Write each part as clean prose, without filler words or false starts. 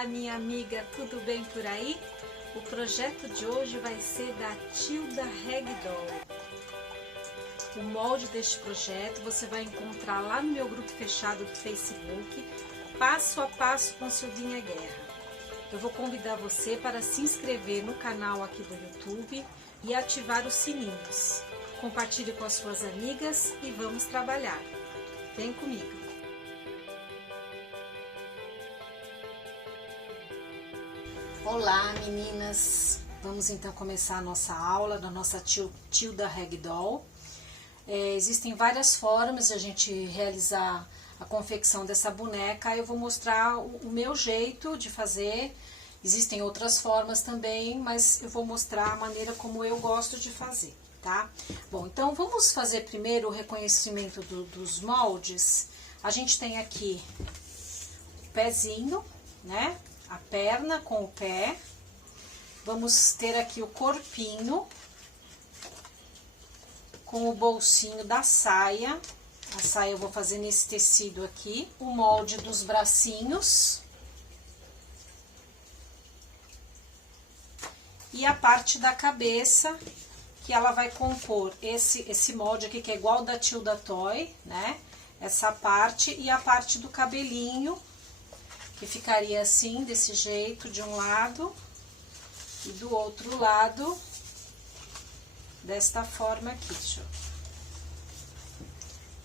Olá, minha amiga, tudo bem por aí? O projeto de hoje vai ser da Tilda Ragdoll. O molde deste projeto você vai encontrar lá no meu grupo fechado do Facebook, passo a passo com Silvinha Guerra. Eu vou convidar você para se inscrever no canal aqui do YouTube e ativar os sininhos. Compartilhe com as suas amigas e vamos trabalhar. Vem comigo! Olá, meninas! Vamos então começar a nossa aula da nossa Tilda Ragdoll. Existem várias formas de a gente realizar a confecção dessa boneca. Eu vou mostrar o meu jeito de fazer. Existem outras formas também, mas eu vou mostrar a maneira como eu gosto de fazer, tá? Bom, então vamos fazer primeiro o reconhecimento dos moldes. A gente tem aqui o pezinho, né? A perna com o pé. Vamos ter aqui o corpinho com o bolsinho da saia. A saia eu vou fazer nesse tecido aqui. O molde dos bracinhos. E a parte da cabeça, que ela vai compor esse molde aqui, que é igual ao da Tilda Toy, né? Essa parte e a parte do cabelinho, que ficaria assim, desse jeito, de um lado, e do outro lado, desta forma aqui, deixa eu...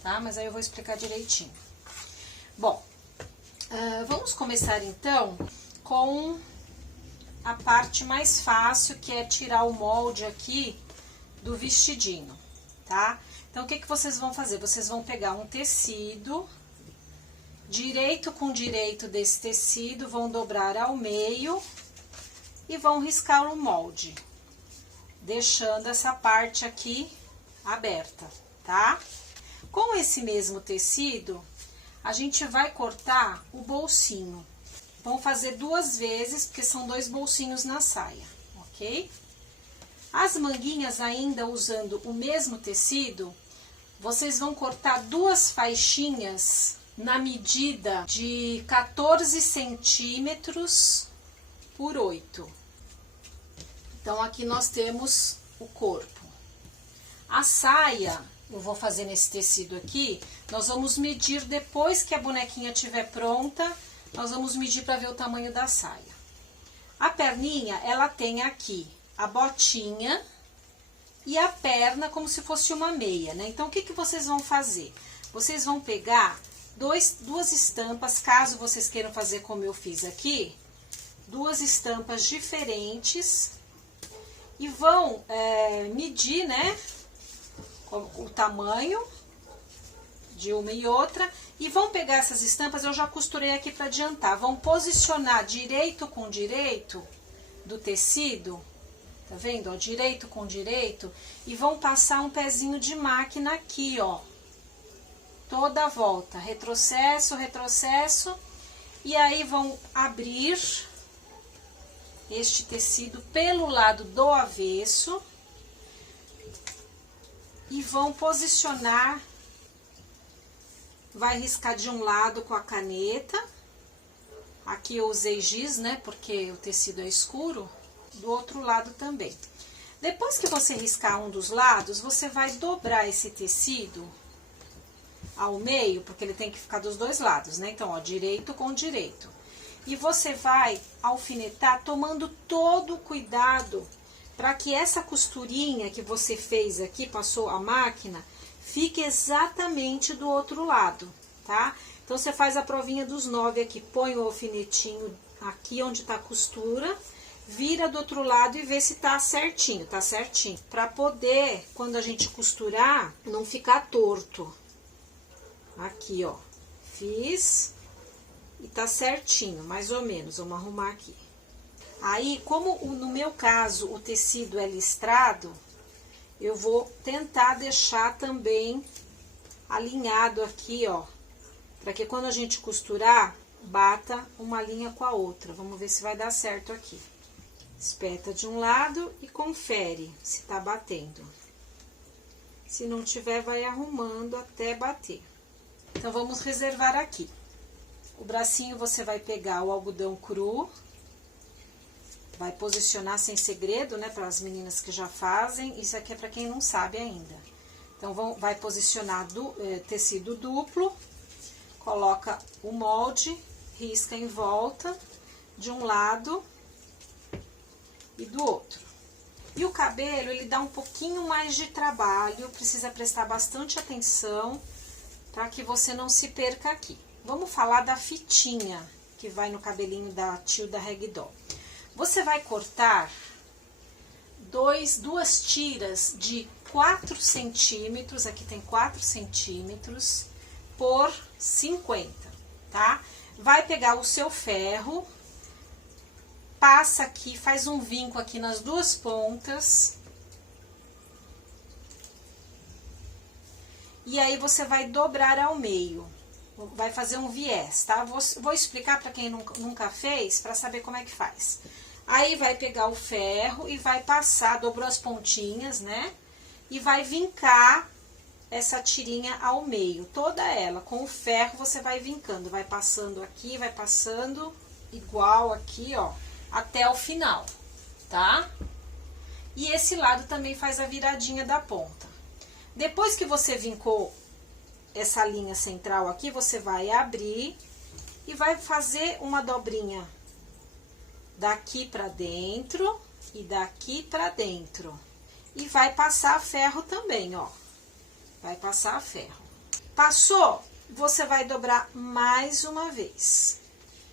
Tá? Mas aí eu vou explicar direitinho. Bom, vamos começar então com a parte mais fácil, que é tirar o molde aqui do vestidinho, tá? Então, o que vocês vão fazer? Vocês vão pegar um tecido... direito com direito desse tecido, vão dobrar ao meio e vão riscar o molde, deixando essa parte aqui aberta, tá? Com esse mesmo tecido, a gente vai cortar o bolsinho. Vão fazer 2 vezes, porque são 2 bolsinhos na saia, ok? As manguinhas, ainda usando o mesmo tecido, vocês vão cortar 2 faixinhas na medida de 14 centímetros por 8. Então, aqui nós temos o corpo. A saia, eu vou fazer nesse tecido aqui, nós vamos medir depois que a bonequinha estiver pronta, nós vamos medir para ver o tamanho da saia. A perninha, ela tem aqui a botinha e a perna como se fosse uma meia, né? Então, o que vocês vão fazer? Vocês vão pegar duas estampas, caso vocês queiram fazer como eu fiz aqui, 2 estampas diferentes e vão medir, né, o tamanho de uma e outra, e vão pegar essas estampas, eu já costurei aqui para adiantar, vão posicionar direito com direito do tecido, tá vendo, ó, direito com direito, e vão passar um pezinho de máquina aqui, ó, toda a volta, retrocesso, retrocesso, e aí vão abrir este tecido pelo lado do avesso e vão posicionar, vai riscar de um lado com a caneta, aqui eu usei giz, né, porque o tecido é escuro, do outro lado também. Depois que você riscar um dos lados, você vai dobrar esse tecido ao meio, porque ele tem que ficar dos 2 lados, né? Então, ó, direito com direito. E você vai alfinetar tomando todo o cuidado para que essa costurinha que você fez aqui, passou a máquina, fique exatamente do outro lado, tá? Então, você faz a provinha dos 9 aqui, põe o alfinetinho aqui onde tá a costura, vira do outro lado e vê se tá certinho, para poder, quando a gente costurar, não ficar torto. Aqui, ó, fiz e tá certinho, mais ou menos, vamos arrumar aqui. Aí, como no meu caso o tecido é listrado, eu vou tentar deixar também alinhado aqui, ó, para que quando a gente costurar, bata uma linha com a outra. Vamos ver se vai dar certo aqui. Espeta de um lado e confere se tá batendo. Se não tiver, vai arrumando até bater. Então, vamos reservar aqui. O bracinho você vai pegar o algodão cru, vai posicionar sem segredo, né, para as meninas que já fazem. Isso aqui é para quem não sabe ainda. Então, vai posicionar tecido duplo, coloca o molde, risca em volta de um lado e do outro. E o cabelo, ele dá um pouquinho mais de trabalho, precisa prestar bastante atenção para que você não se perca aqui. Vamos falar da fitinha que vai no cabelinho da Tilda Ragdoll. Você vai cortar duas tiras de 4 centímetros, aqui tem 4 centímetros, por 50, tá? Vai pegar o seu ferro, passa aqui, faz um vinco aqui nas duas pontas. E aí, você vai dobrar ao meio. Vai fazer um viés, tá? Vou explicar para quem nunca fez, para saber como é que faz. Aí, vai pegar o ferro e vai passar, dobrou as pontinhas, né? E vai vincar essa tirinha ao meio, toda ela. Com o ferro, você vai vincando, vai passando aqui, vai passando igual aqui, ó, até o final, tá? E esse lado também faz a viradinha da ponta. Depois que você vincou essa linha central aqui, você vai abrir e vai fazer uma dobrinha daqui pra dentro e daqui pra dentro. E vai passar ferro também, ó. Vai passar ferro. Passou, você vai dobrar mais uma vez.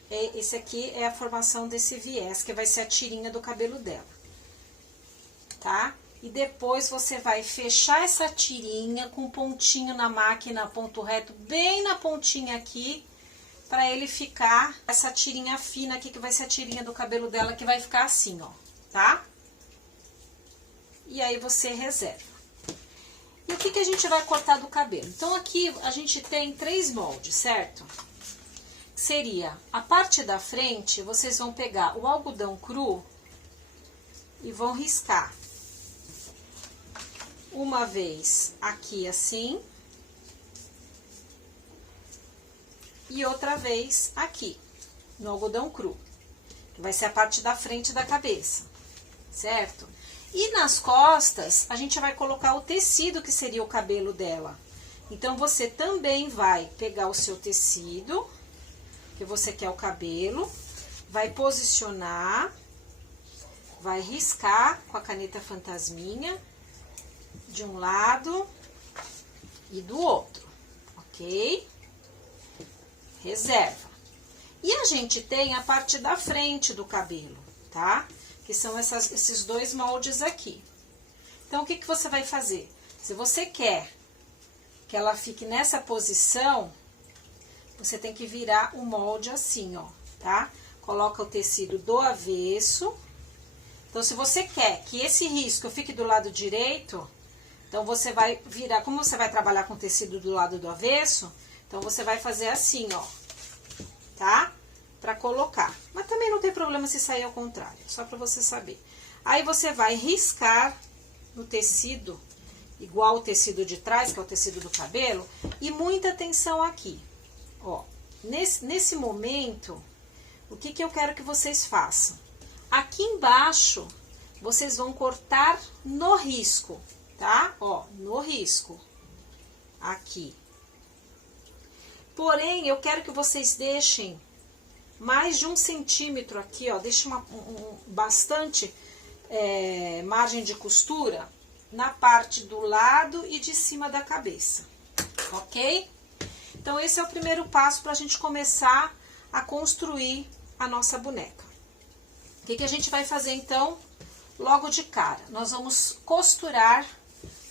Esse aqui é a formação desse viés, que vai ser a tirinha do cabelo dela, tá? E depois você vai fechar essa tirinha com pontinho na máquina, ponto reto, bem na pontinha aqui, pra ele ficar essa tirinha fina aqui, que vai ser a tirinha do cabelo dela, que vai ficar assim, ó, tá? E aí você reserva. E o que a gente vai cortar do cabelo? Então, aqui a gente tem 3 moldes, certo? Seria a parte da frente, vocês vão pegar o algodão cru e vão riscar. Uma vez aqui assim. E outra vez aqui, no algodão cru. Que vai ser a parte da frente da cabeça, certo? E nas costas, a gente vai colocar o tecido que seria o cabelo dela. Então, você também vai pegar o seu tecido, que você quer o cabelo, vai posicionar, vai riscar com a caneta fantasminha, de um lado e do outro, ok? Reserva. E a gente tem a parte da frente do cabelo, tá? Que são esses 2 moldes aqui. Então, o que você vai fazer? Se você quer que ela fique nessa posição, você tem que virar o molde assim, ó, tá? Coloca o tecido do avesso. Então, se você quer que esse risco fique do lado direito, então você vai virar, como você vai trabalhar com o tecido do lado do avesso, então você vai fazer assim, ó, tá? Pra colocar. Mas também não tem problema se sair ao contrário, só pra você saber. Aí você vai riscar no tecido, igual o tecido de trás, que é o tecido do cabelo, e muita atenção aqui. Ó, nesse momento, o que eu quero que vocês façam? Aqui embaixo, vocês vão cortar no risco, tá? Ó, no risco. Aqui. Porém, eu quero que vocês deixem mais de 1 centímetro aqui, ó, deixa bastante margem de costura na parte do lado e de cima da cabeça, ok? Então, esse é o primeiro passo para a gente começar a construir a nossa boneca. O que a gente vai fazer, então, logo de cara? Nós vamos costurar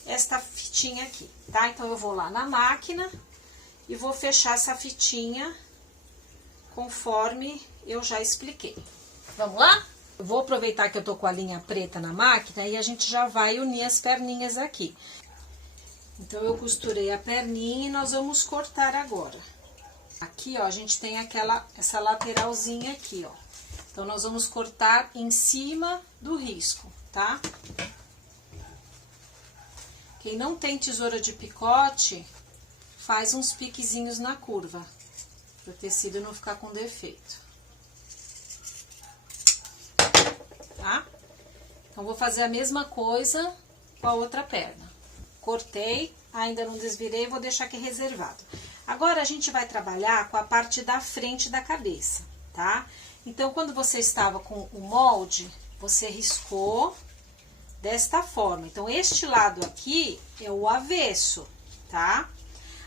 esta fitinha aqui, tá? Então, eu vou lá na máquina e vou fechar essa fitinha conforme eu já expliquei. Vamos lá? Eu vou aproveitar que eu tô com a linha preta na máquina e a gente já vai unir as perninhas aqui. Então, eu costurei a perninha e nós vamos cortar agora. Aqui, ó, a gente tem essa lateralzinha aqui, ó. Então, nós vamos cortar em cima do risco, tá? Quem não tem tesoura de picote, faz uns piquezinhos na curva, para o tecido não ficar com defeito. Tá? Então, vou fazer a mesma coisa com a outra perna. Cortei, ainda não desvirei, vou deixar aqui reservado. Agora, a gente vai trabalhar com a parte da frente da cabeça, tá? Então, quando você estava com o molde, você riscou desta forma. Então, este lado aqui é o avesso, tá?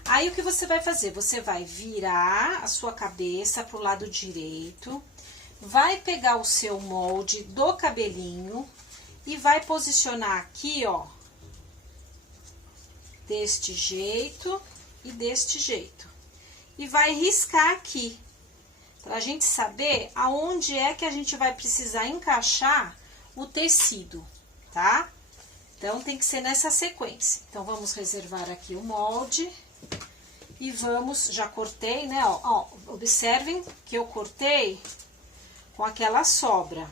Aí, o que você vai fazer? Você vai virar a sua cabeça pro lado direito, vai pegar o seu molde do cabelinho e vai posicionar aqui, ó, deste jeito e deste jeito. E vai riscar aqui, pra gente saber aonde é que a gente vai precisar encaixar o tecido, tá? Então, tem que ser nessa sequência. Então, vamos reservar aqui o molde e vamos, já cortei, né, ó, observem que eu cortei com aquela sobra,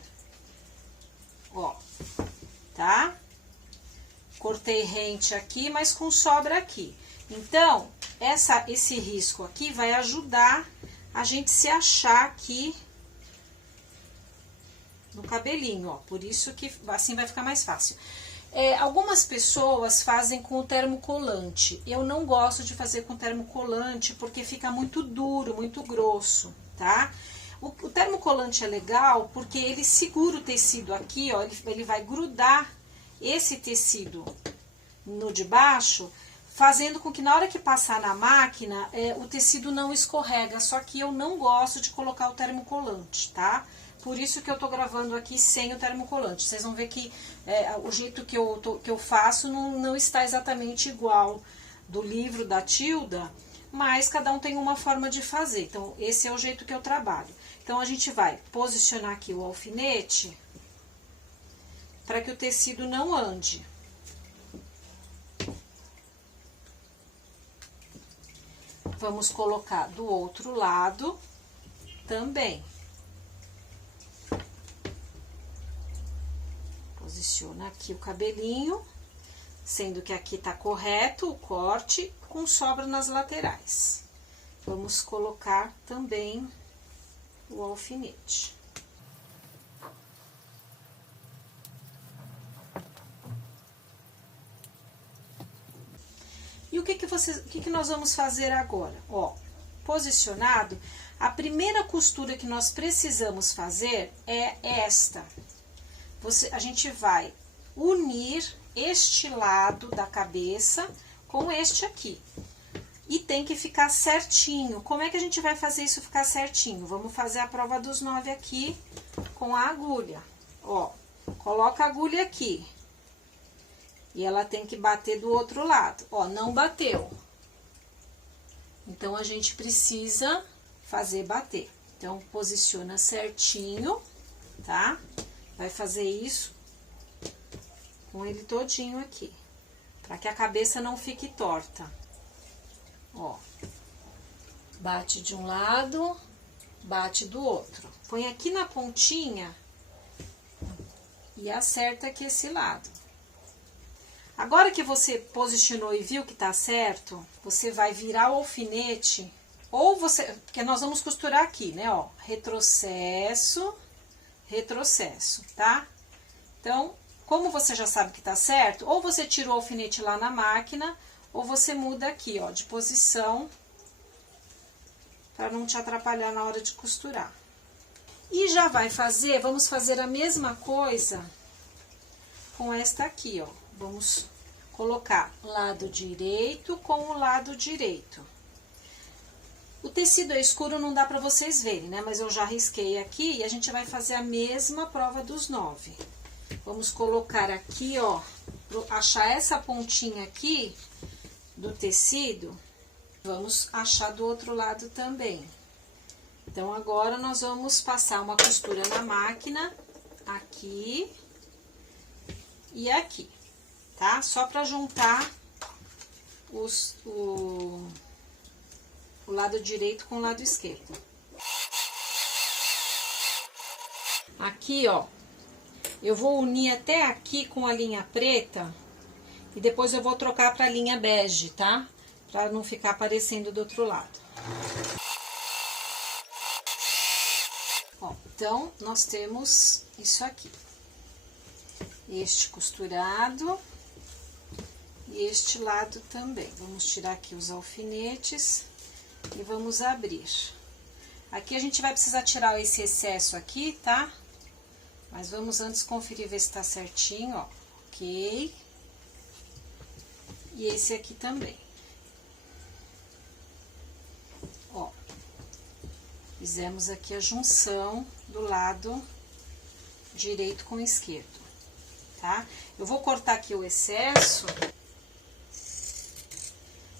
ó, tá? Cortei rente aqui, mas com sobra aqui. Então, esse risco aqui vai ajudar a gente se achar aqui no cabelinho, ó. Por isso que assim vai ficar mais fácil. Algumas pessoas fazem com o termocolante. Eu não gosto de fazer com termocolante porque fica muito duro, muito grosso, tá? O termocolante é legal porque ele segura o tecido aqui, ó. Ele vai grudar esse tecido no de baixo, fazendo com que na hora que passar na máquina, o tecido não escorrega. Só que eu não gosto de colocar o termocolante, tá? Por isso que eu tô gravando aqui sem o termocolante. Vocês vão ver que o jeito que eu faço não está exatamente igual do livro da Tilda, mas cada um tem uma forma de fazer. Então, esse é o jeito que eu trabalho. Então, a gente vai posicionar aqui o alfinete para que o tecido não ande. Vamos colocar do outro lado também. Posiciona aqui o cabelinho, sendo que aqui tá correto o corte, com sobra nas laterais. Vamos colocar também o alfinete. E o que nós vamos fazer agora? Ó, posicionado, a primeira costura que nós precisamos fazer é esta. A gente vai unir este lado da cabeça com este aqui. E tem que ficar certinho. Como é que a gente vai fazer isso ficar certinho? Vamos fazer a prova dos 9 aqui com a agulha. Ó, coloca a agulha aqui. E ela tem que bater do outro lado. Ó, não bateu. Então, a gente precisa fazer bater. Então, posiciona certinho, tá? Vai fazer isso com ele todinho aqui. Pra que a cabeça não fique torta. Ó. Bate de um lado, bate do outro. Põe aqui na pontinha e acerta aqui esse lado. Agora que você posicionou e viu que tá certo, você vai virar o alfinete, ou porque nós vamos costurar aqui, né, ó, retrocesso, retrocesso, tá? Então, como você já sabe que tá certo, ou você tira o alfinete lá na máquina, ou você muda aqui, ó, de posição, para não te atrapalhar na hora de costurar. E já vamos fazer a mesma coisa com esta aqui, ó. Vamos colocar lado direito com o lado direito. O tecido é escuro, não dá pra vocês verem, né? Mas eu já risquei aqui e a gente vai fazer a mesma prova dos 9. Vamos colocar aqui, ó, achar essa pontinha aqui do tecido. Vamos achar do outro lado também. Então, agora nós vamos passar uma costura na máquina, aqui e aqui. Tá? Só para juntar o lado direito com o lado esquerdo. Aqui, ó, eu vou unir até aqui com a linha preta e depois eu vou trocar para a linha bege, tá? Para não ficar aparecendo do outro lado. Então, nós temos isso aqui. Este costurado e este lado também. Vamos tirar aqui os alfinetes e vamos abrir. Aqui a gente vai precisar tirar esse excesso aqui, tá? Mas vamos antes conferir, ver se tá certinho, ó. Ok. E esse aqui também. Ó. Fizemos aqui a junção do lado direito com o esquerdo, tá? Eu vou cortar aqui o excesso.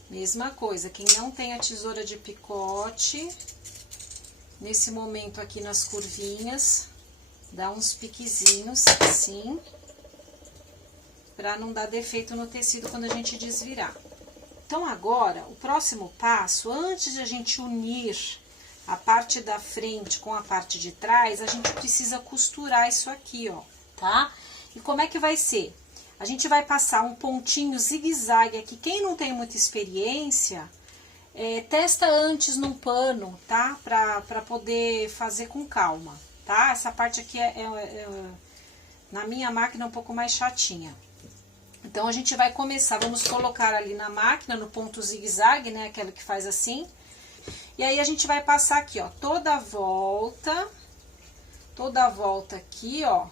Mesma coisa, quem não tem a tesoura de picote, nesse momento aqui nas curvinhas, dá uns piquezinhos assim, pra não dar defeito no tecido quando a gente desvirar. Então, agora, o próximo passo, antes de a gente unir a parte da frente com a parte de trás, a gente precisa costurar isso aqui, ó, tá? E como é que vai ser? A gente vai passar um pontinho zigue-zague aqui. Quem não tem muita experiência, testa antes num pano, tá? Pra poder fazer com calma, tá? Essa parte aqui na minha máquina é um pouco mais chatinha. Então, a gente vai começar, vamos colocar ali na máquina, no ponto zigue-zague, né? Aquela que faz assim. E aí, a gente vai passar aqui, ó, toda a volta aqui, ó,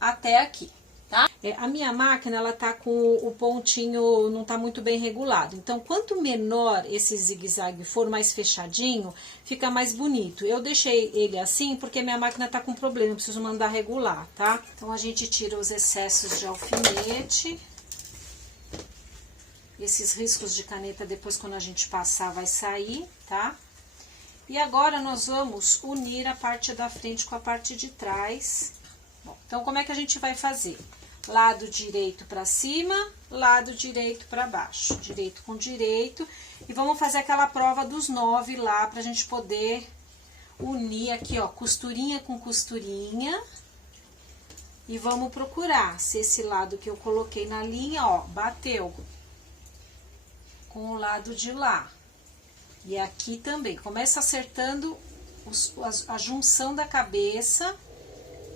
até aqui, tá? A minha máquina, ela tá com o pontinho, não tá muito bem regulado. Então, quanto menor esse zigue-zague for, mais fechadinho, fica mais bonito. Eu deixei ele assim porque minha máquina tá com problema, eu preciso mandar regular, tá? Então, a gente tira os excessos de alfinete. Esses riscos de caneta, depois quando a gente passar, vai sair, tá? E agora, nós vamos unir a parte da frente com a parte de trás. Bom, então, como é que a gente vai fazer? Lado direito pra cima, lado direito pra baixo. Direito com direito. E vamos fazer aquela prova dos 9 lá, pra gente poder unir aqui, ó, costurinha com costurinha. E vamos procurar se esse lado que eu coloquei na linha, ó, bateu com o lado de lá. E aqui também. Começa acertando a junção da cabeça,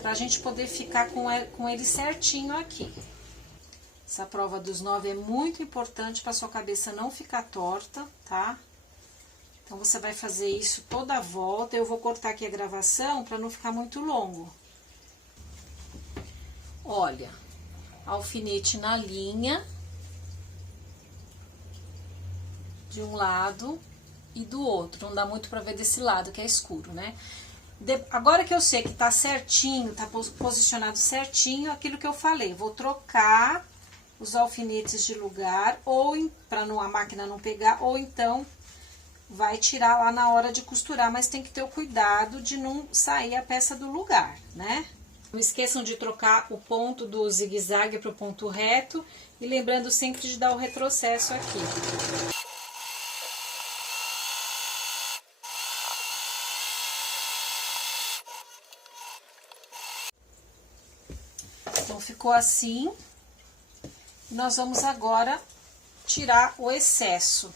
pra gente poder ficar com ele certinho aqui. Essa prova dos 9 é muito importante pra sua cabeça não ficar torta, tá? Então, você vai fazer isso toda a volta. Eu vou cortar aqui a gravação pra não ficar muito longo. Olha, alfinete na linha, de um lado e do outro. Não dá muito pra ver desse lado, que é escuro, né? Agora que eu sei que tá certinho, tá posicionado certinho, aquilo que eu falei, vou trocar os alfinetes de lugar, ou pra a máquina não pegar, ou então vai tirar lá na hora de costurar, mas tem que ter o cuidado de não sair a peça do lugar, né? Não esqueçam de trocar o ponto do zigue-zague pro ponto reto, e lembrando sempre de dar o retrocesso aqui. Então, ficou assim. Nós vamos agora tirar o excesso.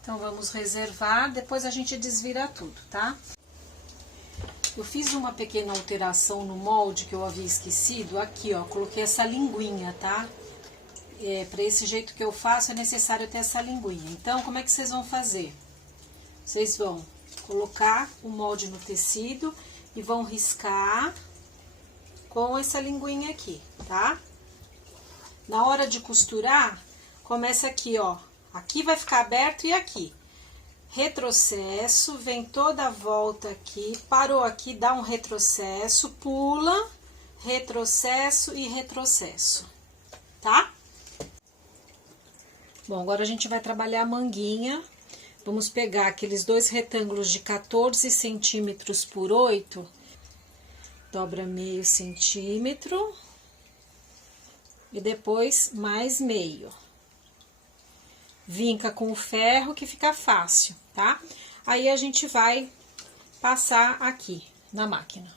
Então, vamos reservar, depois a gente desvira tudo, tá? Eu fiz uma pequena alteração no molde que eu havia esquecido. Aqui, ó, coloquei essa linguinha, tá? Pra esse jeito que eu faço, é necessário ter essa linguinha. Então, como é que vocês vão fazer? Vocês vão colocar o molde no tecido e vão riscar com essa linguinha aqui, tá? Na hora de costurar, começa aqui, ó. Aqui vai ficar aberto e aqui. Retrocesso, vem toda a volta aqui, parou aqui, dá um retrocesso, pula, retrocesso e retrocesso, tá? Bom, agora a gente vai trabalhar a manguinha. Vamos pegar aqueles 2 retângulos de 14 centímetros por 8, dobra meio centímetro e depois mais meio. Vinca com o ferro que fica fácil, tá? Aí a gente vai passar aqui na máquina.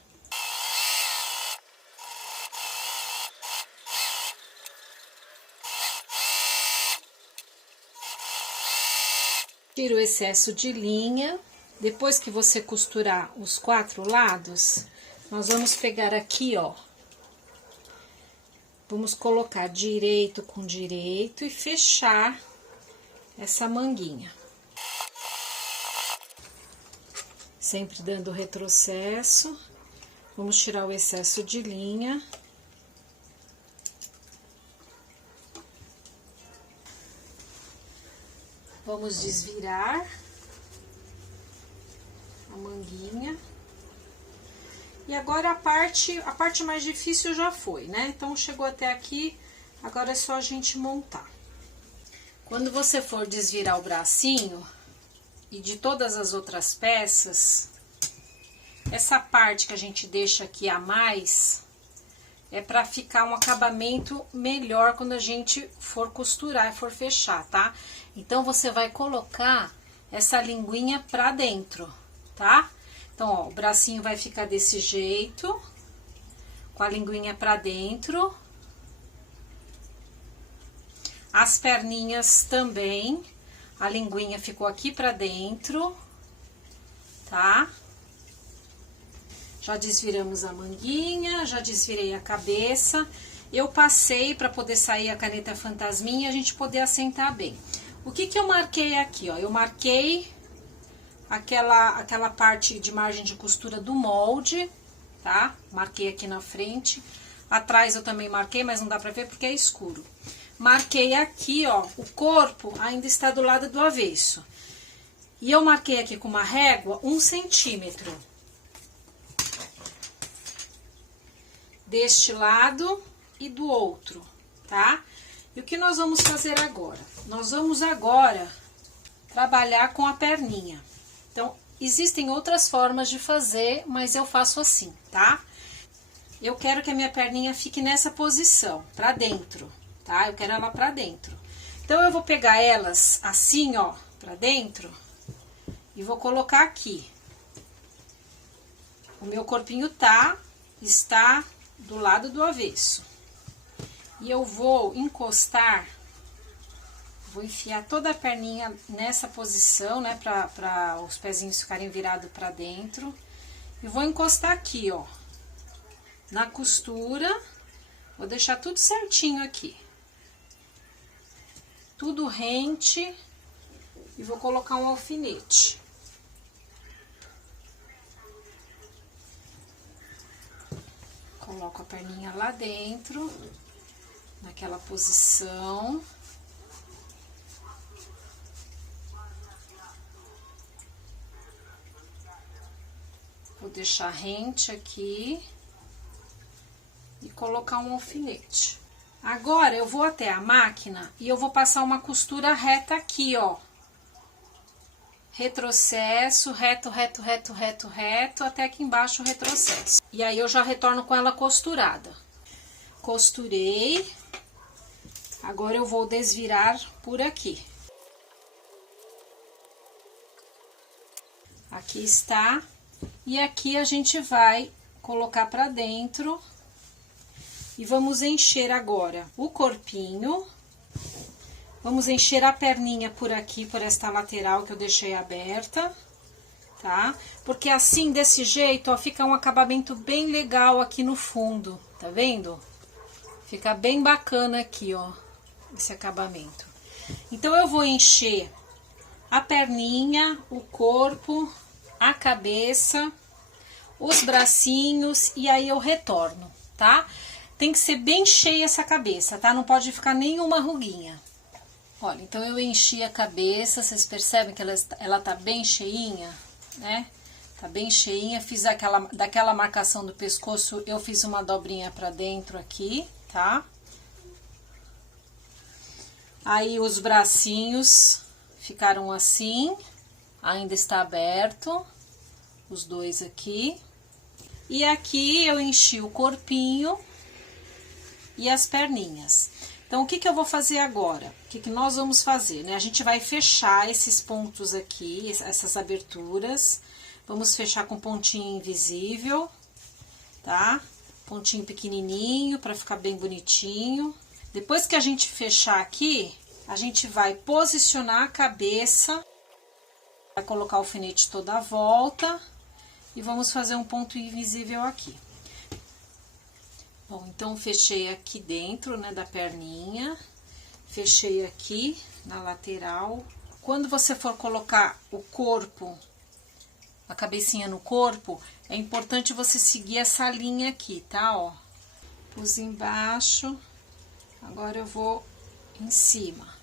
Tira o excesso de linha. Depois que você costurar os 4 lados, nós vamos pegar aqui, ó. Vamos colocar direito com direito e fechar essa manguinha. Sempre dando retrocesso. Vamos tirar o excesso de linha. Vamos desvirar a manguinha. E agora a parte mais difícil já foi, né? Então, chegou até aqui, agora é só a gente montar. Quando você for desvirar o bracinho e de todas as outras peças, essa parte que a gente deixa aqui a mais é para ficar um acabamento melhor quando a gente for costurar e for fechar, tá? Então, você vai colocar essa linguinha pra dentro, tá? Então, ó, o bracinho vai ficar desse jeito, com a linguinha pra dentro. As perninhas também, a linguinha ficou aqui pra dentro, tá? Já desviramos a manguinha, já desvirei a cabeça. Eu passei pra poder sair a caneta fantasminha e a gente poder assentar bem. O que que eu marquei aqui, ó? Eu marquei aquela parte de margem de costura do molde, tá? Marquei aqui na frente. Atrás eu também marquei, mas não dá pra ver porque é escuro. Marquei aqui, ó, o corpo ainda está do lado do avesso. E eu marquei aqui com uma régua 1 centímetro. Deste lado e do outro, tá? E o que nós vamos fazer agora? Nós vamos agora trabalhar com a perninha. Então, existem outras formas de fazer, mas eu faço assim, tá? Eu quero que a minha perninha fique nessa posição, pra dentro, tá? Eu quero ela pra dentro. Então, eu vou pegar elas assim, ó, pra dentro, e vou colocar aqui. O meu corpinho está do lado do avesso. E eu vou encostar, vou enfiar toda a perninha nessa posição, né, pra os pezinhos ficarem virados pra dentro. E vou encostar aqui, ó, na costura, vou deixar tudo certinho aqui. Tudo rente, e vou colocar um alfinete. Coloco a perninha lá dentro, naquela posição. Vou deixar rente aqui e colocar um alfinete. Agora, eu vou até a máquina e eu vou passar uma costura reta aqui, ó. Retrocesso, reto, reto, reto, reto, reto, até aqui embaixo o retrocesso. E aí, eu já retorno com ela costurada. Costurei. Agora, eu vou desvirar por aqui. Aqui está. E aqui a gente vai colocar pra dentro. E vamos encher agora o corpinho. Vamos encher a perninha por aqui, por esta lateral que eu deixei aberta, tá? Porque assim, desse jeito, ó, fica um acabamento bem legal aqui no fundo, tá vendo? Fica bem bacana aqui, ó, esse acabamento. Então, eu vou encher a perninha, o corpo, a cabeça, os bracinhos e aí eu retorno, tá? Tem que ser bem cheia essa cabeça, tá? Não pode ficar nenhuma ruguinha. Olha, então eu enchi a cabeça, vocês percebem que ela tá bem cheinha, né? Tá bem cheinha, fiz daquela marcação do pescoço, eu fiz uma dobrinha pra dentro aqui, tá? Aí os bracinhos ficaram assim, ainda está aberto, os dois aqui. E aqui eu enchi o corpinho e as perninhas. Então, o que que eu vou fazer agora? O que que nós vamos fazer, né? A gente vai fechar esses pontos aqui, essas aberturas. Vamos fechar com pontinho invisível, tá? Pontinho pequenininho, pra ficar bem bonitinho. Depois que a gente fechar aqui, a gente vai posicionar a cabeça Vai colocar o alfinete toda a volta e vamos fazer um ponto invisível aqui. Bom, então fechei aqui dentro, né, da perninha, fechei aqui na lateral. Quando você for colocar o corpo, a cabecinha no corpo, é importante você seguir essa linha aqui, tá, ó. Pus embaixo, agora eu vou em cima.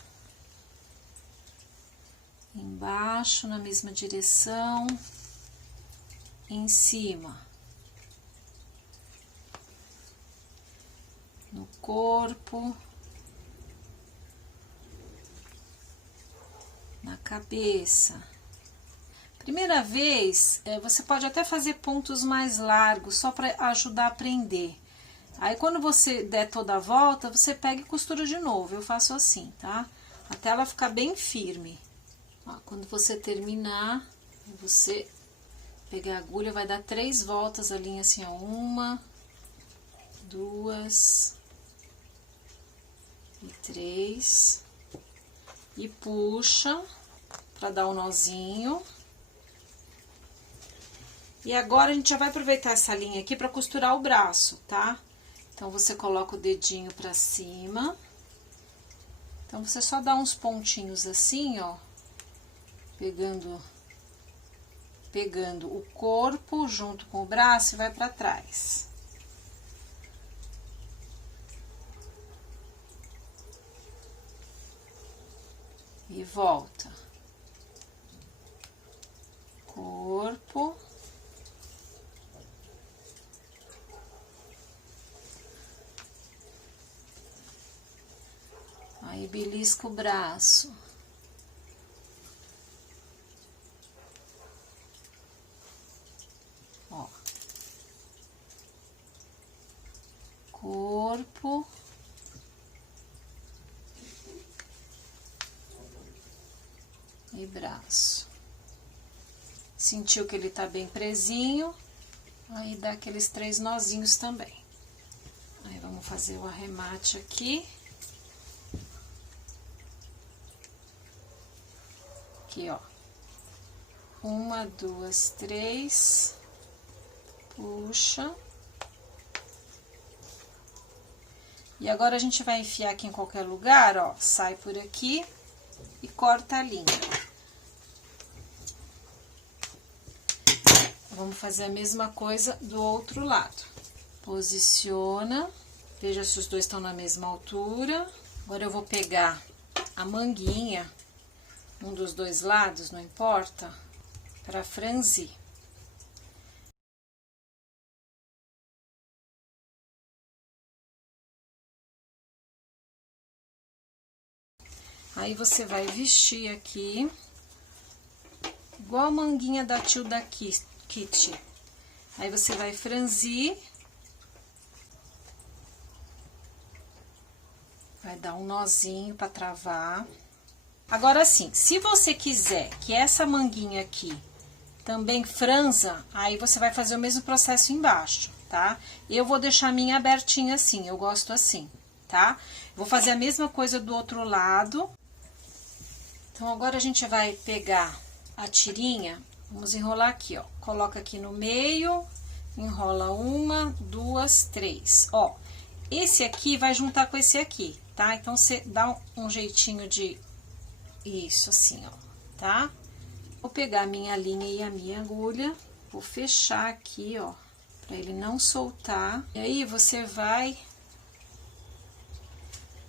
Embaixo, na mesma direção, em cima. No corpo. Na cabeça. Primeira vez, você pode até fazer pontos mais largos, só para ajudar a prender. Aí, quando você der toda a volta, você pega e costura de novo. Eu faço assim, tá? Até ela ficar bem firme. Ó, quando você terminar, você pegar a agulha, vai dar 3 voltas a linha assim, ó. 1, 2 e 3. E puxa para dar um nozinho. E agora a gente já vai aproveitar essa linha aqui para costurar o braço, tá? Então, você coloca o dedinho pra cima. Então, você só dá uns pontinhos assim, ó. Pegando o corpo junto com o braço e vai pra trás. E volta. Corpo. Aí, belisca o braço. Ó. Corpo. E braço. Sentiu que ele tá bem presinho. Aí, dá aqueles 3 nozinhos também. Aí, vamos fazer o arremate aqui. Aqui, ó. 1, 2, 3. Puxa. E agora a gente vai enfiar aqui em qualquer lugar, ó. Sai por aqui e corta a linha. Vamos fazer a mesma coisa do outro lado. Posiciona. Veja se os dois estão na mesma altura. Agora eu vou pegar a manguinha. Um dos dois lados, não importa, para franzir. Aí, você vai vestir aqui, igual a manguinha da Tilda Kitty. Aí, você vai franzir. Vai dar um nozinho para travar. Agora, sim, se você quiser que essa manguinha aqui também franza, aí você vai fazer o mesmo processo embaixo, tá? Eu vou deixar a minha abertinha assim, eu gosto assim, tá? Vou fazer a mesma coisa do outro lado. Então, agora a gente vai pegar a tirinha, vamos enrolar aqui, ó. Coloca aqui no meio, enrola 1, 2, 3, ó. Esse aqui vai juntar com esse aqui, tá? Então, você dá um jeitinho de... Isso, assim, ó, tá? Vou pegar a minha linha e a minha agulha, vou fechar aqui, ó, pra ele não soltar. E aí, você vai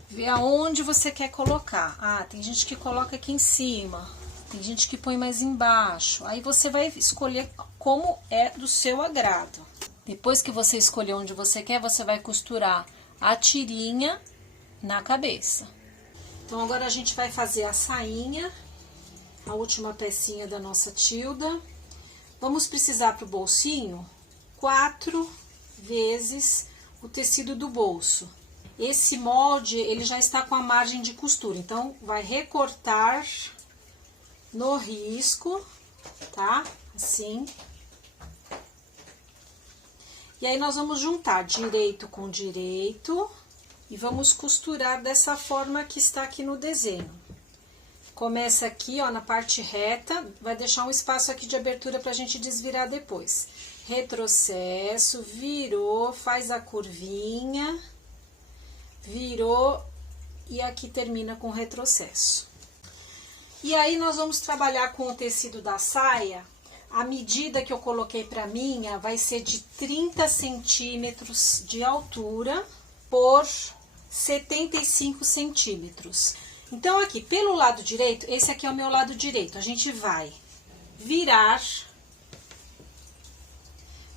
ver aonde você quer colocar. Ah, tem gente que coloca aqui em cima, tem gente que põe mais embaixo. Aí, você vai escolher como é do seu agrado. Depois que você escolher onde você quer, você vai costurar a tirinha na cabeça. Então, agora a gente vai fazer a sainha, a última pecinha da nossa Tilda. Vamos precisar para o bolsinho 4 vezes o tecido do bolso. Esse molde, ele já está com a margem de costura, então, vai recortar no risco, tá? Assim. E aí, nós vamos juntar direito com direito. E vamos costurar dessa forma que está aqui no desenho. Começa aqui, ó, na parte reta, vai deixar um espaço aqui de abertura pra gente desvirar depois. Retrocesso, virou, faz a curvinha, virou e aqui termina com retrocesso. E aí nós vamos trabalhar com o tecido da saia. A medida que eu coloquei pra minha vai ser de 30 centímetros de altura por 75 centímetros. Então, aqui, pelo lado direito, esse aqui é o meu lado direito, a gente vai virar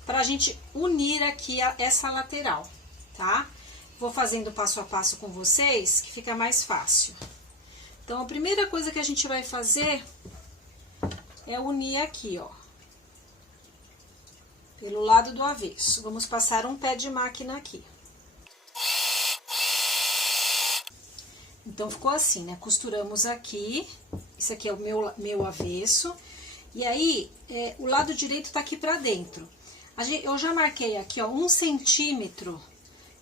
pra gente unir aqui essa lateral, tá? Vou fazendo passo a passo com vocês, que fica mais fácil. Então, a primeira coisa que a gente vai fazer é unir aqui, ó. Pelo lado do avesso. Vamos passar um pé de máquina aqui. Então, ficou assim, né? Costuramos aqui. Esse aqui é o meu avesso. E aí, o lado direito tá aqui pra dentro. Eu já marquei aqui, ó, 1 centímetro,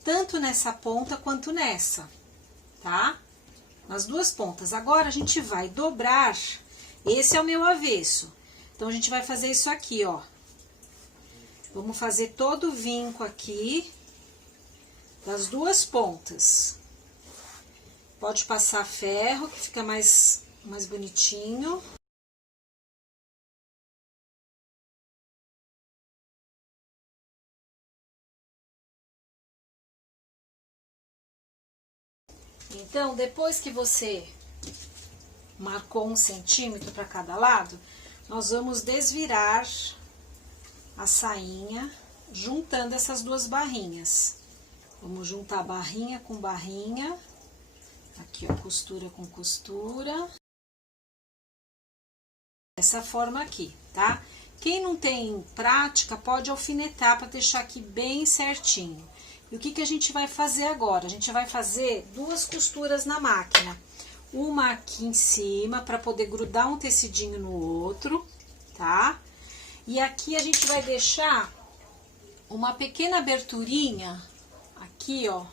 tanto nessa ponta quanto nessa, tá? Nas duas pontas. Agora, a gente vai dobrar. Esse é o meu avesso. Então, a gente vai fazer isso aqui, ó. Vamos fazer todo o vinco aqui, das duas pontas. Pode passar ferro, que fica mais bonitinho. Então, depois que você marcou 1 centímetro para cada lado, nós vamos desvirar a sainha, juntando essas duas barrinhas. Vamos juntar barrinha com barrinha. Aqui, ó, costura com costura. Dessa forma aqui, tá? Quem não tem prática, pode alfinetar para deixar aqui bem certinho. E o que que a gente vai fazer agora? A gente vai fazer 2 costuras na máquina. Uma aqui em cima, para poder grudar um tecidinho no outro, tá? E aqui a gente vai deixar uma pequena aberturinha aqui, ó,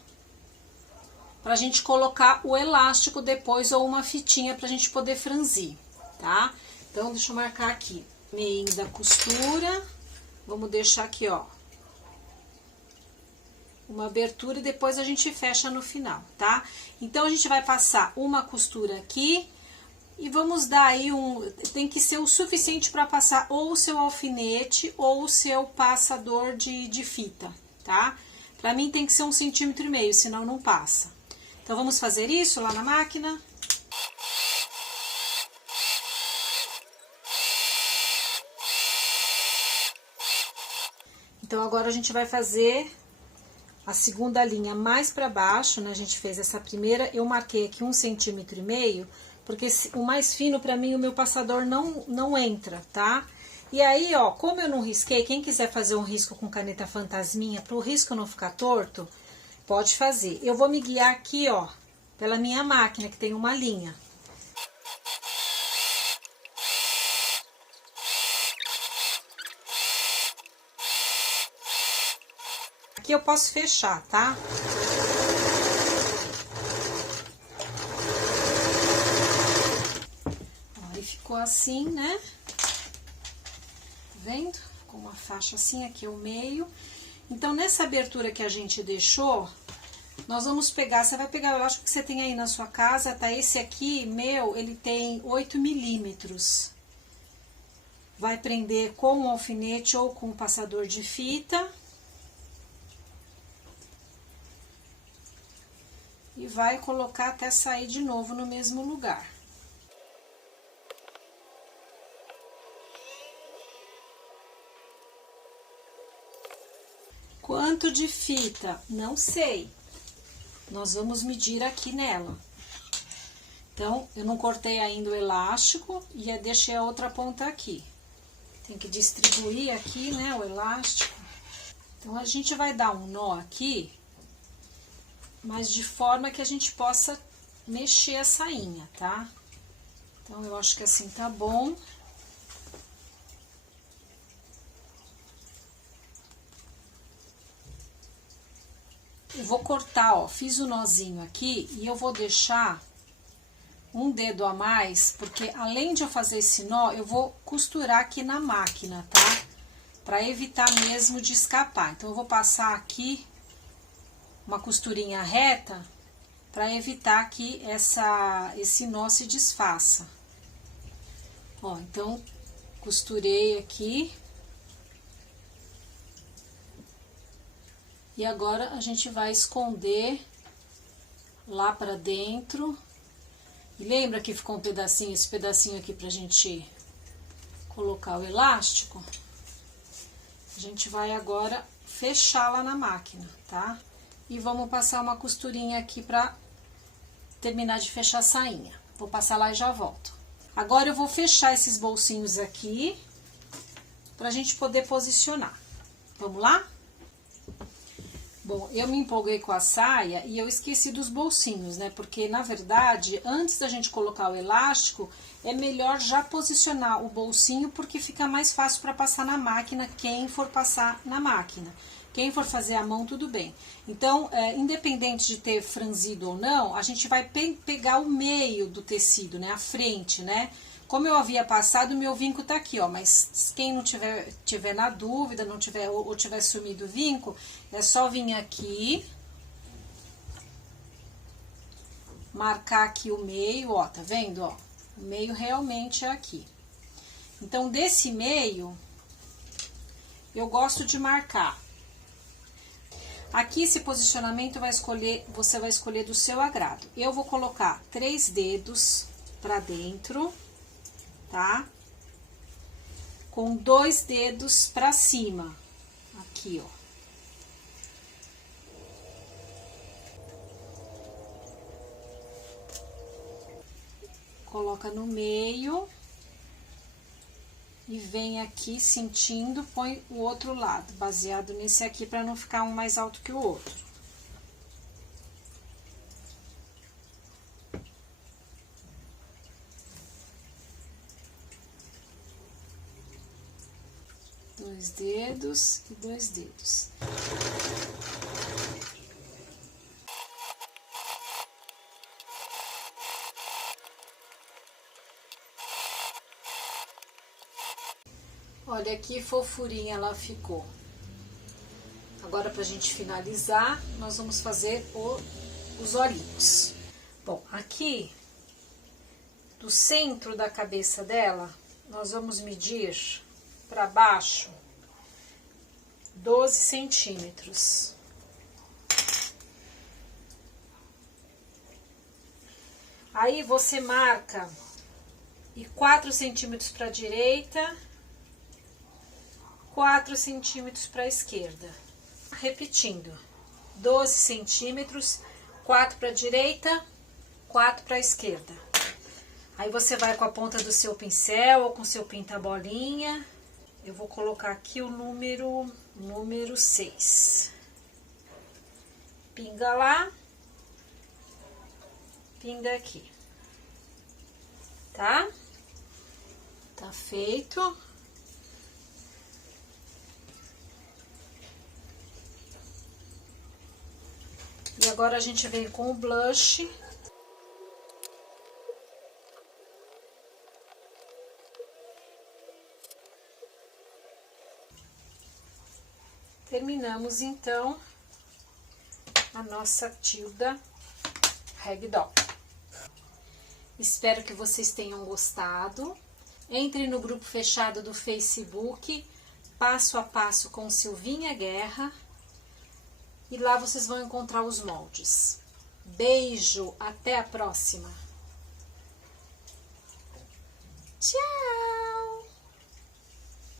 pra gente colocar o elástico depois ou uma fitinha pra gente poder franzir, tá? Então, deixa eu marcar aqui, meio da costura, vamos deixar aqui, ó, uma abertura e depois a gente fecha no final, tá? Então, a gente vai passar uma costura aqui e vamos dar aí tem que ser o suficiente para passar ou o seu alfinete ou o seu passador de fita, tá? Pra mim tem que ser 1,5 centímetros, senão não passa. Então, vamos fazer isso lá na máquina. Então, agora a gente vai fazer a segunda linha mais para baixo, né? A gente fez essa primeira, eu marquei aqui 1,5 centímetros, porque o mais fino para mim, o meu passador não entra, tá? E aí, ó, como eu não risquei, quem quiser fazer um risco com caneta fantasminha, para o risco não ficar torto, pode fazer. Eu vou me guiar aqui, ó, pela minha máquina, que tem uma linha. Aqui eu posso fechar, tá? Aí ficou assim, né? Tá vendo? Com uma faixa assim, aqui é o meio. Então, nessa abertura que a gente deixou, nós vamos pegar, você vai pegar o elástico que você tem aí na sua casa, tá? Esse aqui, meu, ele tem 8 milímetros. Vai prender com um alfinete ou com um passador de fita. E vai colocar até sair de novo no mesmo lugar. Quanto de fita? Não sei. Nós vamos medir aqui nela. Então, eu não cortei ainda o elástico e deixei a outra ponta aqui. Tem que distribuir aqui, né, o elástico. Então, a gente vai dar um nó aqui, mas de forma que a gente possa mexer a sainha, tá? Então, eu acho que assim tá bom. Eu vou cortar, ó, fiz o nozinho aqui e eu vou deixar um dedo a mais, porque além de eu fazer esse nó, eu vou costurar aqui na máquina, tá? Para evitar mesmo de escapar. Então, eu vou passar aqui uma costurinha reta para evitar que esse nó se desfaça. Ó, então, costurei aqui. E agora, a gente vai esconder lá para dentro. E lembra que ficou um pedacinho, esse pedacinho aqui pra gente colocar o elástico? A gente vai agora fechar lá na máquina, tá? E vamos passar uma costurinha aqui pra terminar de fechar a sainha. Vou passar lá e já volto. Agora eu vou fechar esses bolsinhos aqui pra gente poder posicionar. Vamos lá? Bom, eu me empolguei com a saia e eu esqueci dos bolsinhos, né? Porque, na verdade, antes da gente colocar o elástico, é melhor já posicionar o bolsinho, porque fica mais fácil para passar na máquina, quem for passar na máquina. Quem for fazer a mão, tudo bem. Então, independente de ter franzido ou não, a gente vai pegar o meio do tecido, né? A frente, né? Como eu havia passado, o meu vinco tá aqui, ó, mas quem não tiver na dúvida, não tiver ou tiver sumido o vinco, é só vir aqui, marcar aqui o meio, ó, tá vendo, ó? O meio realmente é aqui. Então, desse meio, eu gosto de marcar. Aqui, esse posicionamento você vai escolher do seu agrado. Eu vou colocar 3 dedos pra dentro, tá? Com 2 dedos pra cima, aqui, ó. Coloca no meio e vem aqui sentindo, põe o outro lado, baseado nesse aqui, pra não ficar um mais alto que o outro. Dois dedos e 2 dedos. Olha que fofurinha ela ficou. Agora, pra gente finalizar, nós vamos fazer os olhinhos. Bom, aqui, do centro da cabeça dela, nós vamos medir para baixo 12 centímetros. Aí, você marca e 4 centímetros para a direita, 4 centímetros para a esquerda. Repetindo, 12 centímetros, 4 para a direita, 4 para a esquerda. Aí você vai com a ponta do seu pincel ou com seu pinta-bolinha. Eu vou colocar aqui o número 6. Pinga lá, pinga aqui. Tá? Tá feito. E agora a gente vem com o blush. Terminamos, então, a nossa Tilda Ragdoll. Espero que vocês tenham gostado. Entre no grupo fechado do Facebook, Passo a Passo com Silvinha Guerra. E lá vocês vão encontrar os moldes. Beijo, até a próxima. Tchau!